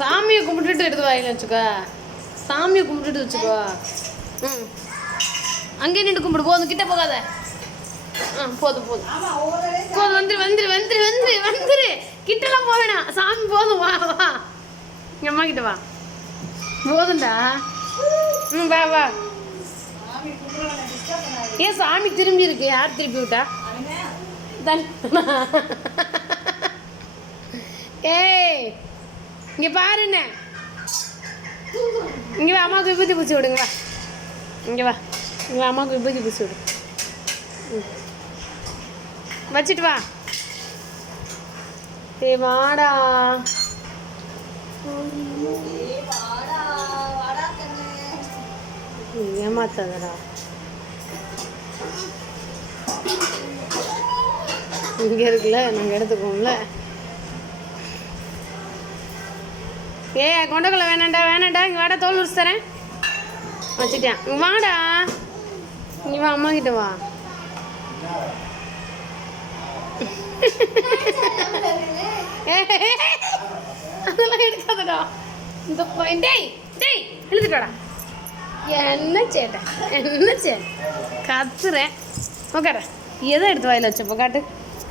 சாமியை கும்பிட்டுட்டு எடுத்து வாயில் வச்சுக்கோ. சாமியை கும்பிட்டுட்டு வச்சுக்கோ. ம், அங்கேயே நின்று கும்பிடு. போதும், கிட்ட போகாத. போதும் போதும் போதும். வந்துரு வந்துரு வந்துரு வந்துரு வந்துரு. கிட்டலாம் போவேணா. சாமி போதும். வா வா, எங்கள் அம்மா கிட்ட வா. போதும்டா. ம், வா வா. ஏன் சாமி திரும்பி இருக்கு? யார் திருப்பி விட்டா? ஏய், இங்கே பாருண்ண. இங்கே வா, அம்மாவுக்கு விபூதி பூசி விடுங்க. வா இங்கே வா. இங்கே அம்மாவுக்கு விபூதி பூசி விடு. வச்சுட்டு வா. ஏ வாடா. ஏமாத்தாதடா. இங்கே இருக்குல்ல, நாங்கள் எடுத்துக்கோம்ல. ஏ கொண்டக்குள்ள வேணாண்டா வேணாண்டா. இங்கே வாடா, தோல் உரிச்சு தரேன். வச்சுட்டேன். இங்கே வாடா. நீ வா, அம்மா கிட்ட வா. அதெல்லாம் எடுக்காதடா. இந்த டேய் டேய் இழுத்துட்டாடா. என்ன சேட்டை, என்ன சேட்டை கத்துறேன். உட்கார. எதை எடுத்து வாயில் வச்சப்போ காட்டு.